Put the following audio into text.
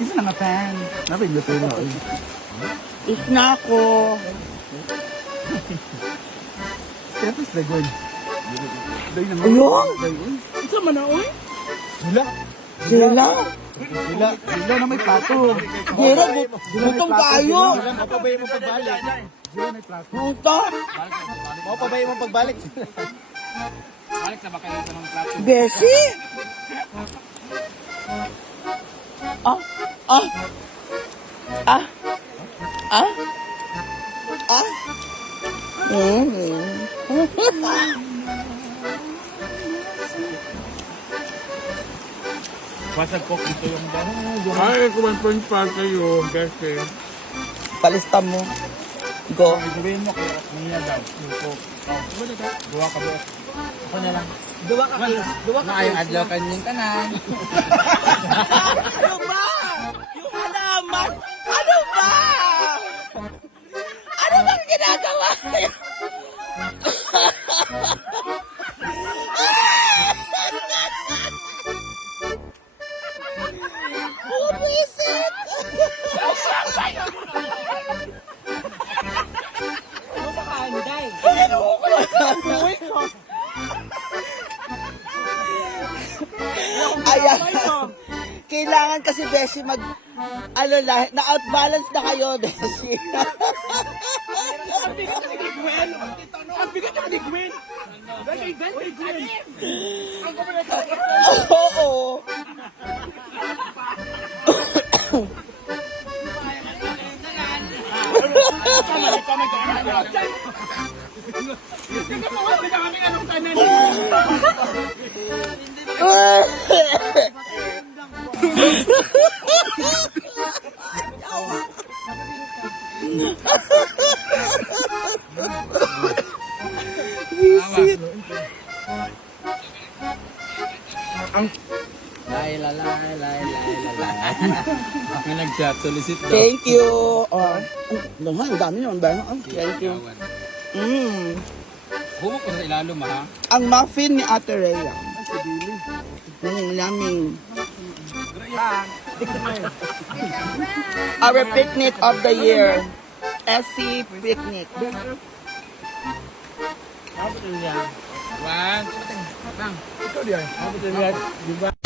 Isa na nga pan. Napagluto na. Is na ako. Tapos dagon. Ayun. Isa man na, oy. Sila. Sila. Sila na may plato. Pero butong kayo. Mapabay mo pagbalik. Sila may plato. Puta. Mapabay mo pagbalik. Besi. Ah. Ah. Ah. Ah. Ah. Basag ko dito yung gano'n. Ay, kumantuan pa kayo. Kasi. Palista mo. Go. Sabihin mo kaya niya daw. Yung coke. Duwa ka ba? Ako na lang. Duwa ka kiss. Duwa ka Ayong adlaw kanyang tanan. Ano ba? Yung halaman. Ano ba? Ano bang ginagawa niyo? Bumisit! Ayan. Kailangan kasi, Beshi, ano na, na-outbalance na kayo, Beshi. Ang bigat ni Gwen. Ang bigat ni Gwen. Oo. Visit. Ako nag-chat, solicit daw. Thank you. Ang dami yun. Thank you. Humok ko sa ilalom ha. Ang muffin ni Ate Rhea. Laming. Our picnic of the year. SC picnic. One. Bang. Ito diyan. Di ba?